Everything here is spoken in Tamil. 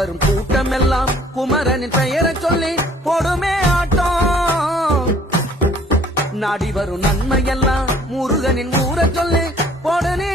வரும் கூட்டம் எல்லாம் குமரனின் பெயரை சொல்லி போடுமே ஆட்டம். நாடி வரும் நன்மையெல்லாம் முருகனின் ஊரை சொல்லி போடுனே